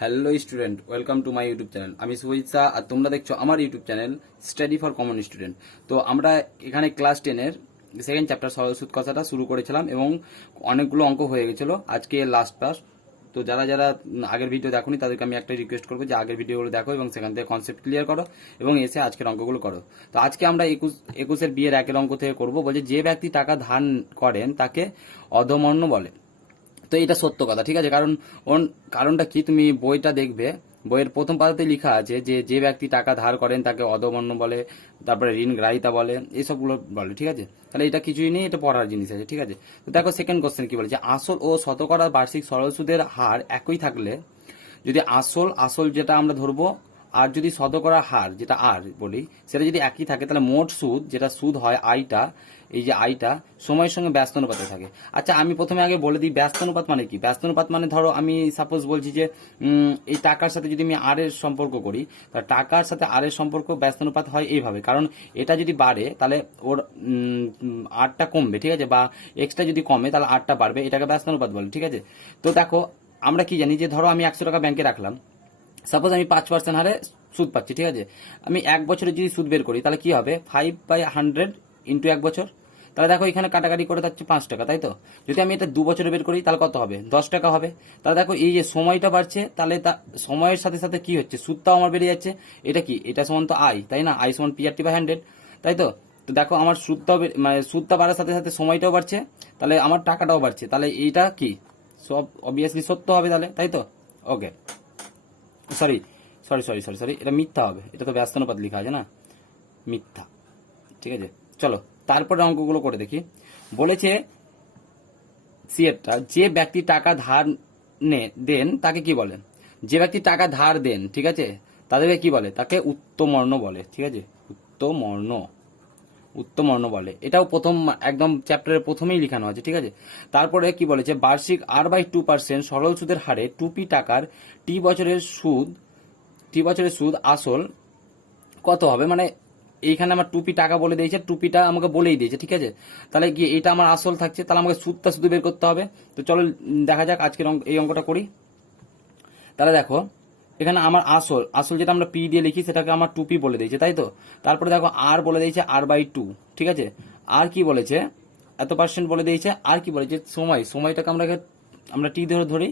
Hello student, welcome to my YouTube channel. আমি শুভজিৎ শাহ, আর তোমরা দেখছো আমার YouTube channel study for common student. তো আমরা এখানে ক্লাস 10-এর সেকেন্ড চ্যাপ্টার সরল সুদ কষাটা শুরু করেছিলাম এবং অনেকগুলো অঙ্ক হয়ে গেছিলো। আজকে লাস্ট ক্লাস। তো যারা যারা আগের ভিডিও দেখোনি তাদেরকে আমি একটা রিকোয়েস্ট করবো যে আগের ভিডিওগুলো দেখো এবং সেখান থেকে কনসেপ্ট ক্লিয়ার করো এবং এসে আজকের অঙ্কগুলো করো। তো আজকে আমরা একুশের বিয়ের একের অঙ্ক থেকে করবো। বলছে যে ব্যক্তি টাকা ধার করেন তাকে অধমর্ণ বলে। তো এটা সত্য কথা, ঠিক আছে। কারণটা কি, তুমি বইটা দেখবে, বইয়ের প্রথম পাতাতে লেখা আছে যে যে ব্যক্তি টাকা ধার করেন তাকে অধমন্য বলে, তারপরে ঋণ গ্রাহিতা বলে, এইসবগুলো বলে, ঠিক আছে। তাহলে এটা কিছুই নেই, এটা পড়ার জিনিস আছে, ঠিক আছে। তো দেখো সেকেন্ড কোশ্চেন কি বলেছে, আসল ও শতকরা বার্ষিক সরল সুদের হার একই থাকলে, যদি আসল যেটা আমরা ধরবো আর যদি শতকরা হার যেটা আর বলি সেটা যদি একই থাকে, তাহলে মোট সুদ যেটা সুদ হয় আইটা, এই যে আইটা সময়ের সঙ্গে ব্যস্ত অনুপাতে থাকে। আচ্ছা, আমি প্রথমে আগে বলে দিই ব্যস্ত অনুপাত মানে কি। ব্যস্ত অনুপাত মানে ধরো আমি সাপোজ বলছি যে এই টাকার সাথে যদি আমি আর এর সম্পর্ক করি, তাহলে টাকার সাথে আর এর সম্পর্ক ব্যস্ত অনুপাত হয় এইভাবে। কারণ এটা যদি বাড়ে তাহলে ওর আরটা কমবে, ঠিক আছে, বা এক্সটা যদি কমে তাহলে আরটা বাড়বে, এটাকে ব্যস্ত অনুপাত বলে, ঠিক আছে। তো দেখো আমরা কি জানি যে ধরো আমি 100 টাকা ব্যাংকে রাখলাম, সাপোজ আমি 5% হারে সুদ পাচ্ছি, ঠিক আছে। আমি এক বছরে যদি সুদ বের করি তাহলে কি হবে, 5/100 ইন্টু এক বছর। তাহলে দেখো এখানে কাটাকাটি করে যাচ্ছে 5 টাকা, তাই তো। যদি আমি এটা 2 বছরে বের করি তাহলে কত হবে, 10 টাকা হবে। তাহলে দেখো এই যে সময়টা বাড়ছে, তাহলে সময়ের সাথে সাথে কি হচ্ছে, সুদটাও আমার বেড়ে যাচ্ছে। এটা কি, এটা সমান তো আই, তাই না, আই সমান PRT/100, তাই তো। তো দেখো আমার সুদটাও মানে সুদটা বাড়ার সাথে সাথে সময়টাও বাড়ছে, তাহলে আমার টাকাটাও বাড়ছে। তাহলে এইটা কি সব অবভিয়াসলি সত্য হবে তাহলে, তাই তো। Okay, sorry sorry sorry sorry sorry এটা মিথ্যা হবে, এটা তো ব্যস্ত অনুপাত লেখা আছে না, মিথ্যা, ঠিক আছে। চলো তারপরে অঙ্কগুলো করে দেখি। বলেছে সিএরটা, যে ব্যক্তি টাকা ধার দেন তাকে কি বলে, যে ব্যক্তি টাকা ধার দেন, ঠিক আছে, তাদেরকে কি বলে, তাকে উত্তমর্ণ বলে, ঠিক আছে, উত্তমর্ণ, উত্তমর্ণ বলে। এটাও প্রথম একদম চ্যাপ্টারের প্রথমেই লেখানো আছে, ঠিক আছে। তারপরে কি বলেছে, বার্ষিক R/2% সরল সুদের হারে টুপি টাকার টি বছরের সুদ আসল কত হবে। মানে এইখানে আমার টুপি টাকা বলে দিয়েছে, টুপিটা আমাকে বলেই দিয়েছে, ঠিক আছে। তাহলে কি এটা আমার আসল থাকছে, তাহলে আমাকে সুদটা শুধু বের করতে হবে। তো চলো দেখা যাক আজকের এই অঙ্কটা করি। তাহলে দেখো এখানে আমার আসল যেটা আমরা পি দিয়ে লিখি সেটাকে আমার টুপি বলে দিয়েছে, তাই তো। তারপরে দেখো আর বলে দিয়েছে R/2, ঠিক আছে। আর কি বলেছে, এত পার্সেন্ট বলে দিয়েছে। আর কি বলেছে, সময়টাকে আমরা টি ধরে ধরি,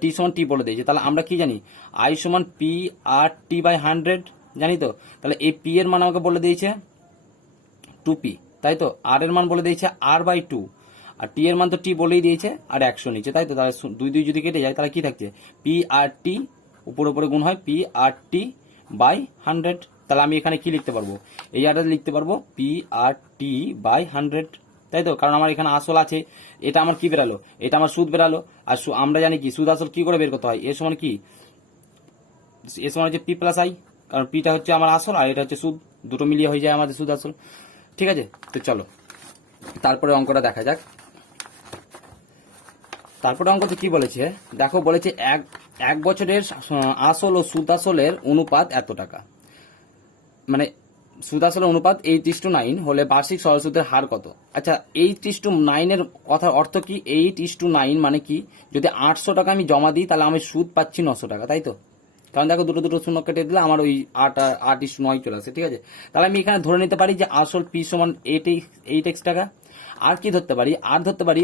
টি সমান টি বলে দিয়েছে। তাহলে আমরা কি জানি, আই সমান PRT/100 জানি তো। তাহলে এই পি এর মান আমাকে বলে দিয়েছে 2p, তাই তো। আর এর মান বলে দিয়েছে R/2, আর টি এর মান তো টি বলেই দিয়েছে আর 100 নিচে, তাই তো। তাহলে 2 যদি কেটে যায় তাহলে কি থাকছে, PRT উপরে উপরে গুণ হয় PRT/100। তাহলে আমি এখানে কি লিখতে পারবো, এই আরটা লিখতে পারবো PRT/100, তাই তো। কারণ আমার এখানে আসল আছে, এটা আমার কি বেরালো, এটা আমার সুদ বেরালো। আর আমরা জানি কি সুদ আসল কি করে বের করতে হয়, এর সমান কি, এর সমান হচ্ছে P+I, কারণ পিটা হচ্ছে আমার আসল আর এটা হচ্ছে সুদ, দুটো মিলিয়ে হয়ে যায় আমাদের সুদ আসল, ঠিক আছে। তো চলো তারপরে অঙ্কটা দেখা যাক। তারপরে অঙ্কতে কি বলেছে দেখো, বলেছে এক বছরের আসল ও সুদ আসলের অনুপাত এত টাকা, মানে সুদ আসলের অনুপাত 8:9 হলে বার্ষিক সরল সুদের হার কত। আচ্ছা, 8:9 এর কথার অর্থ কি, 8:9 মানে কি, যদি 800 টাকা আমি জমা দিই তাহলে আমি সুদ পাচ্ছি 900 টাকা, তাই তো। কারণ দেখো দুটো শূন্য কেটে দিলে আমার ওই 8:9 চলে আসে, ঠিক আছে। তাহলে আমি এখানে ধরে নিতে পারি যে আসল পি সমান 8x টাকা। আর কি ধরতে পারি, আর ধরতে পারি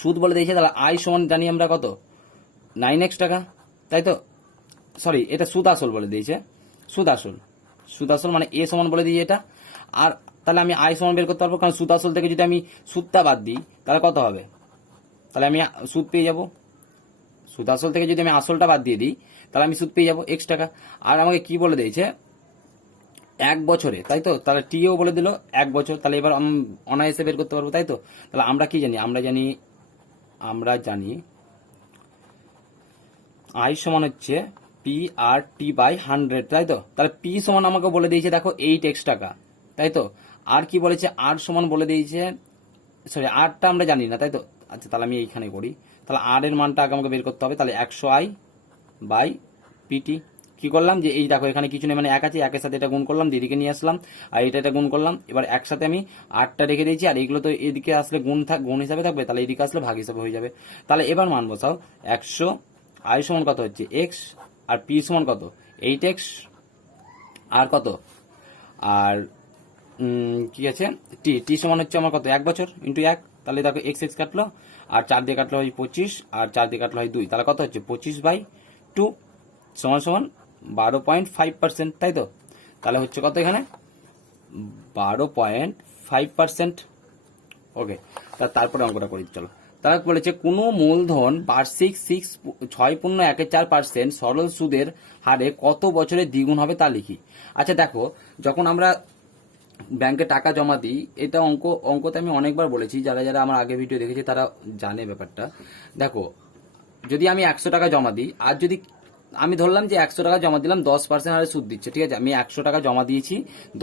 সুদ বলে দিয়েছে, তাহলে আই সমান জানি আমরা কত, 9x টাকা, তাই তো। সরি, এটা সুদ আসল বলে দিয়েছে, সুদ আসল মানে এ সমান বলে দিয়েছে এটা। আর তাহলে আমি আই সমান বের করতে পারবো, কারণ সুদ আসল থেকে যদি আমি সুদটা বাদ দিই তাহলে কত হবে, তাহলে আমি সুদ পেয়ে যাব। সুদ আসল থেকে যদি আমি আসলটা বাদ দিয়ে দিই তাহলে আমি সুদ পেয়ে যাবো x টাকা। আর আমাকে কি বলে দিয়েছে, এক বছরে, তাই তো। তাহলে টিও বলে দিল 1 বছর, তাহলে এবার অনায়াসে বের করতে পারবো, তাই তো। তাহলে আমরা কি জানি, আমরা জানি আই সমান হচ্ছে PRT/100, তাই তো। তাহলে পি সমান আমাকে বলে দিয়েছে দেখো 8x টাকা, তাই তো। আর কি বলেছে, আর সমান বলে দিয়েছে, সরি আরটা আমরা জানি না, তাই তো। আচ্ছা তাহলে আমি এইখানে করি, তাহলে আর এর মানটা আগে আমাকে বের করতে হবে। তাহলে 100I/PT কি করলাম, যে এই দেখো এখানে কিছু নেই, মানে এক আছে, একের সাথে এটা গুণ করলাম, দিদিকে নিয়ে আসলাম, আর এটা গুণ করলাম। এবার একসাথে আমি আটটা রেখে দিয়েছি, আর এইগুলো তো এদিকে আসলে গুণ হিসাবে থাকবে, তাহলে এদিকে আসলে ভাগ হিসাবে হয়ে যাবে। তাহলে এবার মান বসাও, আই সমান কত হচ্ছে এক্স, আর পি সমান কত 8x, আর কত আর কি আছে টি, টি সমান হচ্ছে আমার কত 1 বছর ইন্টু 1, তাহলে দেখো এক্স এক্স কাটলো, আর 4 দিয়ে কাটলো হয় 25, আর 4 দিয়ে কাটলো হয় 2, তাহলে কত হচ্ছে 25/2 সমান সমান 12.5%, তাই তো? তাহলে হচ্ছে কত এখানে 12.5%। ওকে, তারপরে অঙ্কটা করি চলো। তারা বলেছে কোনো মূলধন বার্ষিক 6.14% সরল সুদের হারে কত বছরে দ্বিগুণ হবে তা লিখি। আচ্ছা দেখো, যখন আমরা ব্যাংকে টাকা জমা দিই, এটা অঙ্কতে আমি অনেকবার বলেছি, যারা যারা আমার আগে ভিডিও দেখেছে তারা জানে ব্যাপারটা। দেখো, যদি আমি 100 টাকা জমা দিই, আর যদি আমি ধরলাম যে 100 টাকা জমা দিলাম 10% হারে সুদ দিচ্ছে, ঠিক আছে? আমি 100 টাকা জমা দিয়েছি,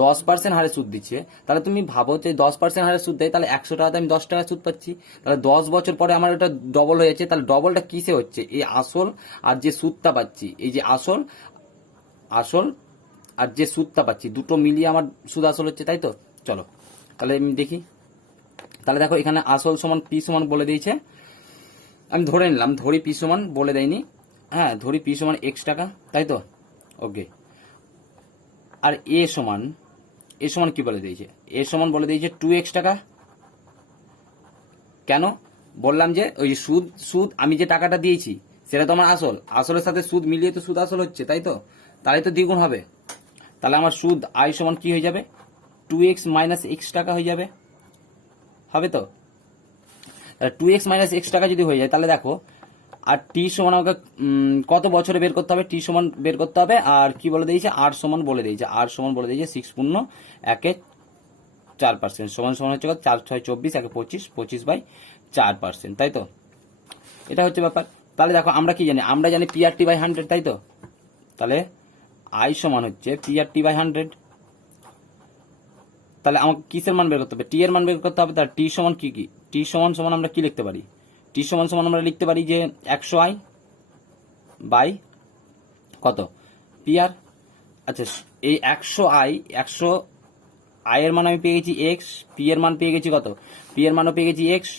10% হারে সুদ দিচ্ছে, তাহলে তুমি ভাবো যে 10% হারে সুদ দেয়, তাহলে 100 টাকাতে আমি 10 টাকা সুদ পাচ্ছি, তাহলে 10 বছর পরে আমার এটা ডবল হয়ে যাচ্ছে। তাহলে ডবলটা কিসে হচ্ছে? এই আসল আর যে সুদটা পাচ্ছি, এই যে আসল আর যে সুদটা পাচ্ছি, দুটো মিলিয়ে আমার সুদ আসল হচ্ছে, তাই তো? চলো তাহলে আমি দেখি। তাহলে দেখো, এখানে আসল সমান পি সমান বলে দিয়েছে, আমি ধরে নিলাম, ধরি পি সমান বলে দেয়নি, হ্যাঁ ধরি পি সমান এক্স টাকা, তাই তো? ওকে, আর এ সমান কি বলে দিয়েছে? এ সমান বলে দিয়েছে 2x টাকা। কেন বললাম? যে ওই সুদ আমি যে টাকাটা দিয়েছি সেটা তো আমার আসলের সাথে সুদ মিলিয়ে তো সুদ আসল হচ্ছে, তাই তো? তাহলে তো দ্বিগুণ হবে। তাহলে আমার সুদ আই সমান কি হয়ে যাবে? 2x মাইনাস এক্স টাকা হয়ে যাবে, হবে তো? 2x মাইনাস এক্স টাকা যদি হয়ে যায়, তাহলে দেখো, আর টি সমান আমাকে কত বছরে বের করতে হবে? টি সমান বের করতে হবে, আর কি বলে দিয়েছে? আর সমান বলে দিয়েছে, 6.4% সমান সমান হচ্ছে 4 6 24 1 25, 25/4%, তাই তো? এটা হচ্ছে ব্যাপার। তাহলে দেখো, আমরা কি জানি? আমরা জানি PRT/100, তাই তো? তাহলে আই সমান হচ্ছে PRT/100। তাহলে আমাকে কিসের মান বের করতে হবে? টি এর মান বের করতে হবে। তাহলে টি সমান কি? টি সমান আমরা কি লিখতে পারি? টি সমান আমরা লিখতে পারি যে 100i বাই কত? পিআর। আচ্ছা, এই 100 আই এর মান আমি পেয়ে গেছি এক্স, পি এর মান পেয়ে গেছি কত? পি এর মানও পেয়ে গেছি এক্স,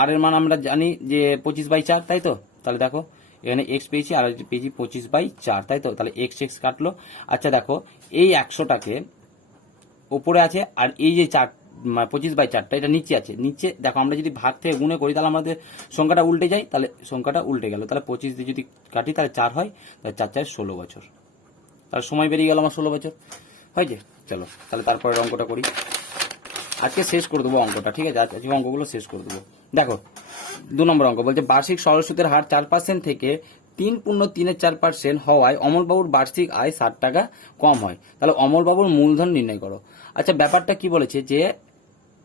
আর এর মান আমরা জানি যে 25/4, তাই তো? তাহলে দেখো, এখানে এক্স পেয়েছি আর পেয়েছি 25/4, তাই তো? তাহলে এক্স এক্স কাটলো। আচ্ছা দেখো, এই 100টাকে উপরে আছে, আর এই যে 25/4টা এটা নিচে আছে। নিচে দেখো, আমরা যদি ভাগ থেকে গুণে করি তাহলে আমাদের সংখ্যাটা উল্টে যায়, তাহলে সংখ্যাটা উল্টে গেল। তাহলে 25 দিয়ে যদি কাটি তাহলে 4 হয়, তাহলে 4 4 16 বছর। তাহলে সময় বেরিয়ে গেল আমার 16 বছর, হয়েছে? চলো তাহলে তারপরে অঙ্কটা করি। আজকে শেষ করে দেবো অঙ্কটা, ঠিক আছে? আজকে অঙ্কগুলো শেষ করে দেবো। দেখো, 2 নম্বর অঙ্ক বলছে বার্ষিক সরল সুদের হার 4% থেকে 3.34% হওয়ায় অমলবাবুর বার্ষিক আয় 60 টাকা কম হয়। তাহলে অমলবাবুর মূলধন নির্ণয় করো। আচ্ছা, ব্যাপারটা কি বলেছে? যে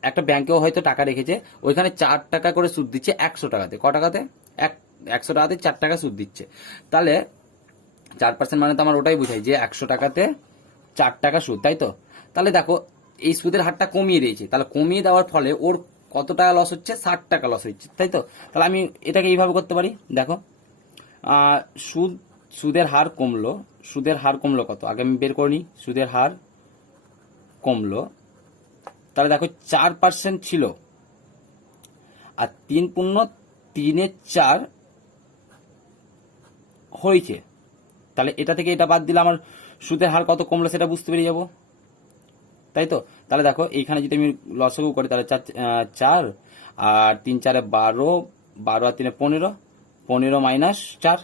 একটা ব্যাংকেও হয়তো টাকা রেখেছে, ওইখানে 4 টাকা করে সুদ দিচ্ছে 100 টাকাতে। ক টাকাতে? 100 টাকাতে 4 টাকা সুদ দিচ্ছে। তাহলে 4% মানে তো আমার ওটাই বুঝাই যে 100 টাকাতে 4 টাকা সুদ, তাই তো? তাহলে দেখো, এই সুদের হারটা কমিয়ে দিয়েছে, তাহলে কমিয়ে দেওয়ার ফলে ওর কত টাকা লস হচ্ছে? 60 টাকা লস হচ্ছে, তাই তো? তাহলে আমি এটাকে এইভাবে করতে পারি। দেখো, সুদের হার কমলো কত? আগে আমি বের করে নিই। সুদের হার কমলো, তাহলে দেখো 4% ছিল, আর 3.34 হয়েছে। তাহলে এটা থেকে এটা বাদ দিলে আমার সুদের হার কত কমলো সেটা বুঝতে পেরে যাব, তাই তো? তাহলে দেখো, এইখানে যদি আমি লসগু করি তাহলে 4 আর 3 4 12, 12 আর 3 15, 15 মাইনাস 4।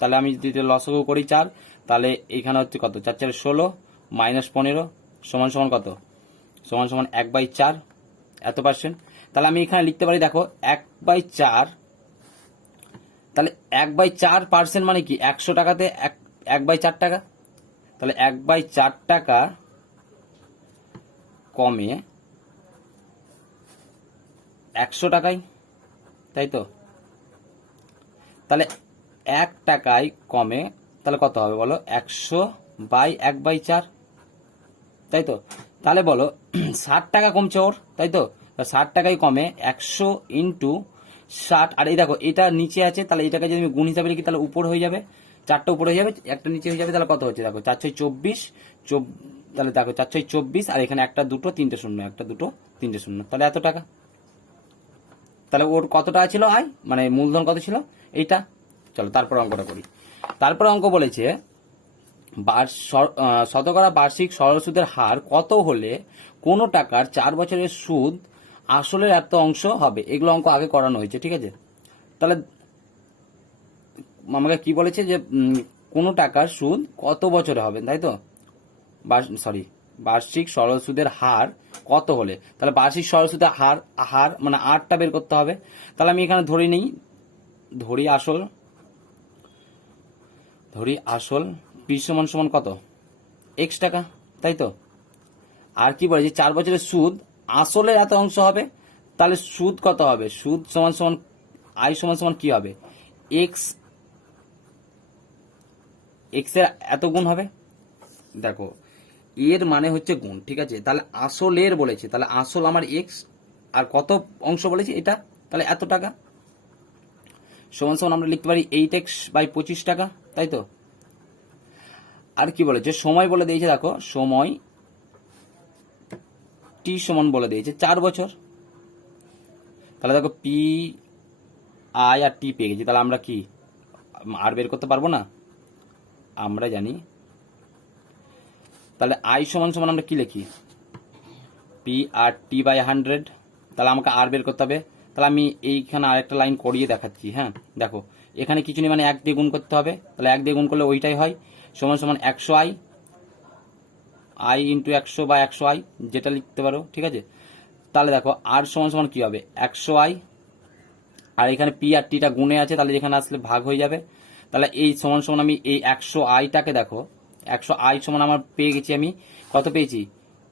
তাহলে আমি যদি লসগু করি 4, তাহলে এইখানে হচ্ছে কত? 4 4 16 মাইনাস 15 সমান সমান কত? সমান সমান 1/4 এত পার্সেন্ট। তাহলে আমি এখানে লিখতে পারি, দেখো 1/4, তাহলে 1/4% মানে কি? 100 টাকাতে 1/4 টাকা। তাহলে 1/4 টাকা কমে 100 টাকায়, তাই তো? তাহলে 1 টাকায় কমে, তাহলে কত হবে বলো? 100/1/4, তাই তো? তাহলে বলো 60 টাকা কমছে ওর, তাই তো? 60 টাকায় কমে 100 ইন্টু 60, আর এই দেখো এটা নিচে আছে, তাহলে এটাকে যদি আমি গুণ হিসাবে লিখি তাহলে উপর হয়ে যাবে, 4টা উপরে হয়ে যাবে, একটা নিচে হয়ে যাবে। তাহলে কত হচ্ছে? দেখো 4 6 24, তাহলে দেখো 4 6 24, আর এখানে একটা দুটো তিনটে শূন্য, একটা দুটো তিনটে শূন্য, তাহলে এত টাকা। তাহলে ওর কত টাকা ছিল আয়, মানে মূলধন কত ছিল? এইটা। চলো তারপর অঙ্কটা করি। তারপর অঙ্ক বলেছে শতকরা বার্ষিক সরল সুদের হার কত হলে কোনো টাকার 4 বছরের সুদ আসলের এত অংশ হবে। এগুলো অঙ্ক আগে করানো হয়েছে, ঠিক আছে। তাহলে আমাকে কি বলেছে যে কোনো টাকার সুদ কত বছরে হবে, তাই তো, বার্ষিক সরল সুদের হার কত হলে, তাহলে বার্ষিক সরল সুদের হার মানে 8টা বের করতে হবে। তাহলে আমি এখানে ধরি আসল পি সমান সমান কত, x টাকা, তাই তো। আর কি বলে যে 4 বছরের সুদ আসলের এত অংশ হবে, তাহলে সুদ কত হবে, সুদ সমান সমান আই সমান সমান কি হবে, এক্স এর এত গুণ হবে। দেখো এর মানে হচ্ছে গুণ, ঠিক আছে। তাহলে আসলের বলেছে, তাহলে আসল আমার এক্স আর কত অংশ বলেছে এটা, তাহলে এত টাকা সমান সমান আমরা লিখতে পারি 8x/25 টাকা, তাই তো। আর কি বলেছে, সময় বলে দিয়েছে, দেখো সময় টি সমান বলে দিয়েছে 4 বছর। তাহলে দেখো পি আই আর টি পেয়ে গেছি, তাহলে আমরা কি আর বের করতে পারবো না, আমরা জানি। তাহলে আই সমান সমান আমরা কি লিখি, পি আর টি বাই 100। তাহলে আমাকে আর বের করতে হবে। তাহলে আমি এইখানে আরেকটা লাইন করিয়ে দেখাচ্ছি। হ্যাঁ দেখো এখানে কিছু নেই, মানে 1 দিয়ে গুণ করতে হবে। তাহলে 1 দিয়ে গুণ করলে ওইটাই হয়, সমান সমান 100i ইন্টু 100 বা 100i যেটা লিখতে পারো, ঠিক আছে। তাহলে দেখো আর সমান সমান কি হবে 100i, আর এখানে পি আর টিটা গুণে আছে, তাহলে যেখানে আসলে ভাগ হয়ে যাবে। তাহলে এই সমান সমান আমি এই 100iটাকে দেখো 100i সমান আমার পেয়ে গেছি, আমি কত পেয়েছি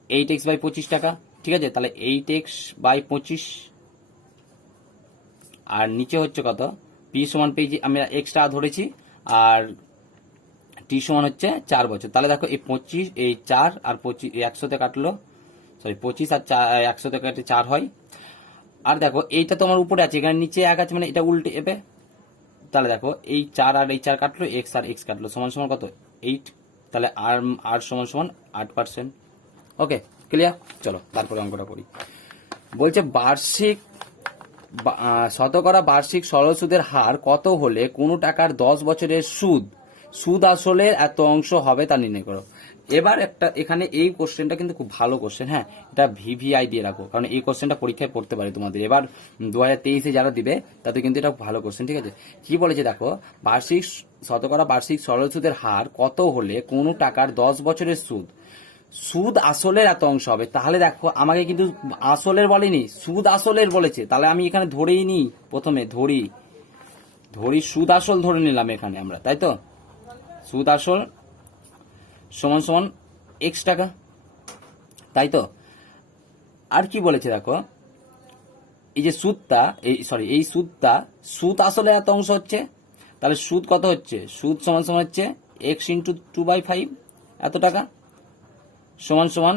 8x/25 টাকা, ঠিক আছে। তাহলে 8x/25 আর নিচে হচ্ছে কত, পি সমান পেয়েছি আমরা এক্সট্রা ধরেছি, আর টি সমান হচ্ছে 4 বছর। তাহলে দেখো এই 25 এই 4 আর 25 100তে কাটলো, 25 আর 100তে কাটে 4 হয়। আর দেখো এইটা তো আমার উপরে আছে, এখানে নিচে 1 আছে, মানে এটা উল্টে এবে। তাহলে দেখো এই 4 আর এই 4 কাটলো, এক্স আর এক্স কাটলো, সমান সমান কত 8। তাহলে আর সমান সমান 8%। Okay clear. চলো তারপরে অঙ্কটা করি। বলছে শতকরা বার্ষিক সরল সুদের হার কত হলে কোনো টাকার 10 বছরের সুদ আসলের এত অংশ হবে তা নির্ণয় করো। এবার এখানে এই কোশ্চেনটা কিন্তু খুব ভালো কোশ্চেন। হ্যাঁ এটা ভিভিআই দিয়ে রাখো, কারণ এই কোশ্চেনটা পরীক্ষায় পড়তে পারে তোমাদের। এবার 2023-এ যারা দিবে তাতে কিন্তু এটা ভালো কোশ্চেন, ঠিক আছে। কি বলেছে দেখো, শতকরা বার্ষিক সরল সুদের হার কত হলে কোনো টাকার 10 বছরের সুদ আসলের এত অংশ হবে। তাহলে দেখো আমাকে কিন্তু আসলের বলেনি, সুদ আসলের বলেছে। তাহলে আমি এখানে ধরেই নিই, প্রথমে ধরি সুদ আসল ধরে নিলাম এখানে আমরা, তাই তো। সুদ আসল সমান সমান x টাকা, তাই তো। আর কি বলেছে দেখো, এই যে সুদ আসলে এত অংশ হচ্ছে, তাহলে সুদ কত হচ্ছে, সুদ সমান সমান হচ্ছে x ইন্টু 2/5 এত টাকা, সমান সমান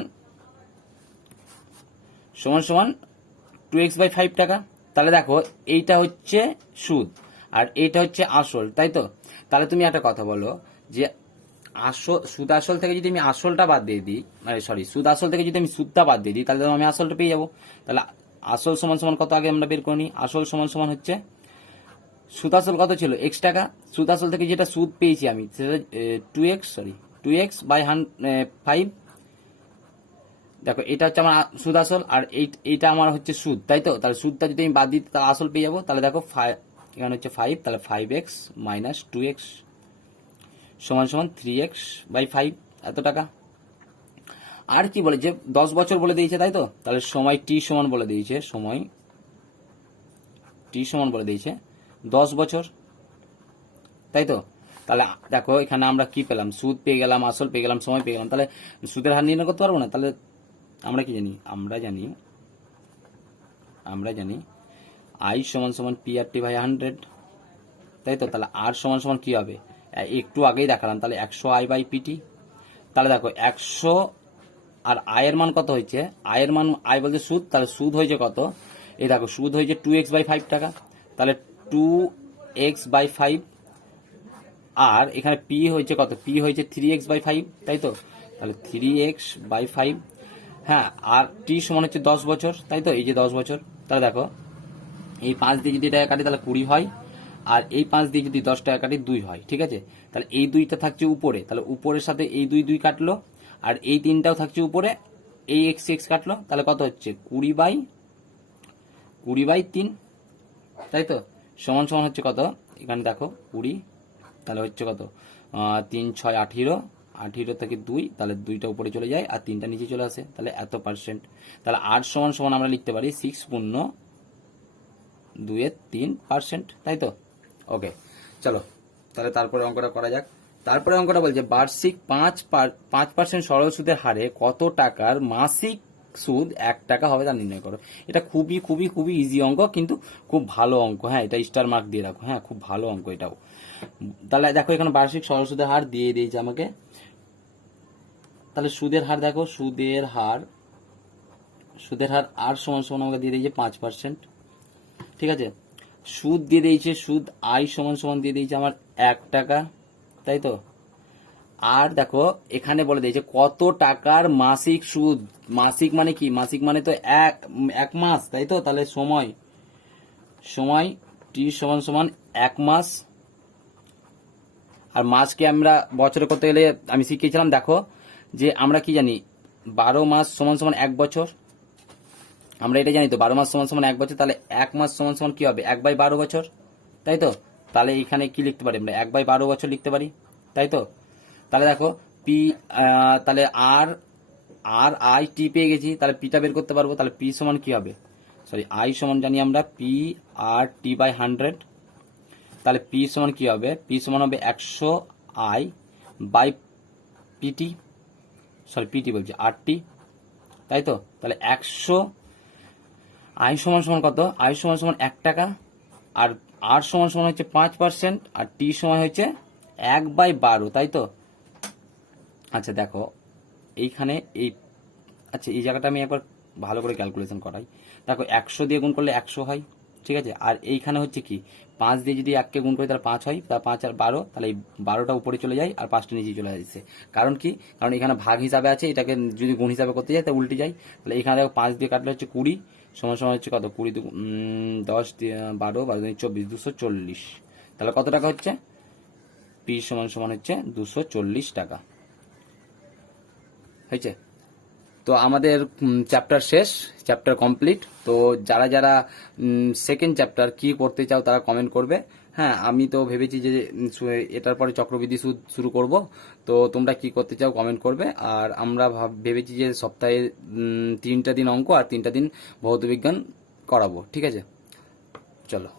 2x/5 টাকা। তাহলে দেখো এইটা হচ্ছে সুদ আর এইটা হচ্ছে আসল, তাই তো। তাহলে তুমি একটা কথা বলো যে সুদ আসল থেকে যদি আমি আসলটা বাদ দিয়ে দিই, সুদ আসল থেকে যদি আমি সুদটা বাদ দিয়ে দিই, তাহলে আমি আসলটা পেয়ে যাবো। তাহলে আসল সমান সমান কত আগে আমরা বের করে নিই, আসল সমান সমান হচ্ছে সুদ আসল কত ছিল x টাকা, সুদ আসল থেকে যেটা সুদ পেয়েছি আমি সেটা 2x/5। দেখো এটা হচ্ছে আমার সুদ আসল আর এইটা আমার হচ্ছে সুদ, তাই তো। তাহলে সুদটা যদি আমি বাদ দিই তাহলে আসল পেয়ে যাবো। তাহলে দেখো এখানে হচ্ছে 5, তাহলে 5x - 2x সমান সমান 3x/5 এত টাকা। আর কি বলে যে 10 বছর বলে দিয়েছে, তাই তো। তাহলে সময় টি সমান বলে দিয়েছে, 10 বছর, তাই তো। তাহলে দেখো এখানে আমরা কি পেলাম, সুদ পেয়ে গেলাম, আসল পেয়ে গেলাম, সময় পেয়ে গেলাম। তাহলে সুদের হার নির্ণয় করতে পারবো না। তাহলে আমরা কি জানি, আমরা জানি আই সমান সমান পি আর টি বাই 100, তাই তো। তাহলে আর সমান সমান কি হবে, একটু আগেই দেখালাম, তাহলে 100i/pt। তাহলে দেখো 100 আর আয়ের মান কত হয়েছে, আয় বলতে সুদ, তাহলে সুদ হয়েছে কত, এই দেখো সুদ হয়েছে 2x/5 টাকা। তাহলে 2x/5 আর এখানে পি হয়েছে কত, পি হয়েছে 3x/5, তাই তো। তাহলে 3x/5। হ্যাঁ আর টি সমান হচ্ছে 10 বছর, তাই তো, এই যে 10 বছর। তাহলে দেখো এই 5 দিয়ে যদি এটা কাটি তাহলে 20 হয়, আর এই 5 দিয়ে যদি 10 টাকা কাটি 2 হয়, ঠিক আছে। তাহলে এই 2টা থাকছে উপরে, তাহলে উপরের সাথে এই 2 2 কাটলো, আর এই 3টাও থাকছে উপরে, এই x x কাটলো, তাহলে কত হচ্ছে 20/3, তাই তো। সমান সমান হচ্ছে কত, এখানে দেখো 20, তাহলে হচ্ছে কত 3 6 18, 18 থেকে 2, তাহলে 2টা উপরে চলে যায় আর 3টা নিচে চলে আসে, তাহলে এত %। তাহলে 8 সমান সমান আমরা লিখতে পারি 6/2, তাই তো। ওকে, চলো তাহলে তারপরে অঙ্কটা করা যাক। তারপরে অঙ্কটা বলছে বার্ষিক 5% সরল সুদের হারে কত টাকার মাসিক সুদ 1 টাকা হবে তা নির্ণয় করো। এটা খুবই খুবই খুবই ইজি অঙ্ক, কিন্তু খুব ভালো অঙ্ক। হ্যাঁ, এটা স্টার মার্ক দিয়ে রাখো। হ্যাঁ, খুব ভালো অঙ্ক এটাও। তাহলে দেখো এখানে বার্ষিক সরল সুদের হার দিয়ে দিয়েছে আমাকে। তাহলে সুদের হার দেখো, সুদের হার আর সমান সমান আমাকে দিয়ে দিয়েছে 5%, ঠিক আছে। সুদ দিয়ে দিয়েছে, সুদ আই সমান সমান দিয়ে দিয়েছে আমার 1 টাকা, তাই তো। আর দেখো এখানে বলে দিয়েছে কত টাকার মাসিক সুদ। মাসিক মানে কি, মাসিক মানে তো এক মাস, তাই তো। তাহলে সময় টি সমান সমান 1 মাস। আর মাসকে আমরা বছরে করতে গেলে আমি শিখিয়েছিলাম, দেখো যে আমরা কি জানি 12 মাস সমান সমান 1 বছর, আমরা এটা জানি তো 12 মাস সমান সমান 1 বছর। তাহলে 1 মাস সমান সমান কি হবে 1/12 বছর, তাই তো। তাহলে এখানে কি লিখতে পারি আমরা 1/12 বছর লিখতে পারি, তাই তো। তাহলে দেখো পি, তাহলে আর আই টি পেয়ে গেছি, তাহলে পিটা বের করতে পারবো। তাহলে পি সমান কি হবে, সরি আই সমান জানি আমরা P/100, তাহলে পি সমান কি হবে, পি সমান হবে 100I/পিটি, সরি পিটি বলছি RT, তাই তো। তাহলে 100 আই সমান সমান কত, আই সমান সমান 1 টাকা, আর আর সমান সমান হচ্ছে 5%, আর টি সমান হচ্ছে 1/12, তাই তো। আচ্ছা দেখো এইখানে আচ্ছা এই জায়গাটা আমি একবার ভালো করে ক্যালকুলেশন করাই। দেখো 100 দিয়ে গুণ করলে 100 হয়, ঠিক আছে। আর এইখানে হচ্ছে কি 5 দিয়ে যদি 1 কে গুণ করি তাহলে 5 হয়, তা 5 আর 12, তাহলে এই 12টা উপরে চলে যায় আর 5টা নিচে চলে যাচ্ছে। কারণ কি, কারণ এখানে ভাগ হিসাবে আছে, এটাকে যদি গুণ হিসাবে করতে যাই তাহলে উল্টে যায়। তাহলে এখানে দেখো 5 দিয়ে কাটলে হচ্ছে 20, সমান সমান হচ্ছে কত 20 10 12 12 24, 240। তাহলে কত টাকা হচ্ছে, পি সমান সমান হচ্ছে 240 টাকা হয়েছে। তো আমাদের চ্যাপ্টার শেষ, চ্যাপ্টার কমপ্লিট। তো যারা যারা সেকেন্ড চ্যাপ্টার কি করতে চাও তারা কমেন্ট করবে। হ্যাঁ, আমি তো ভেবেছি যে এটার পরে চক্রবৃদ্ধি সুদ শুরু করব। তো তোমরা কি করতে চাও কমেন্ট করবে। আর আমরা ভেবেছি যে সপ্তাহে 3টা দিন অঙ্ক আর 3টা দিন ভৌত বিজ্ঞান করাবো, ঠিক আছে। চলো।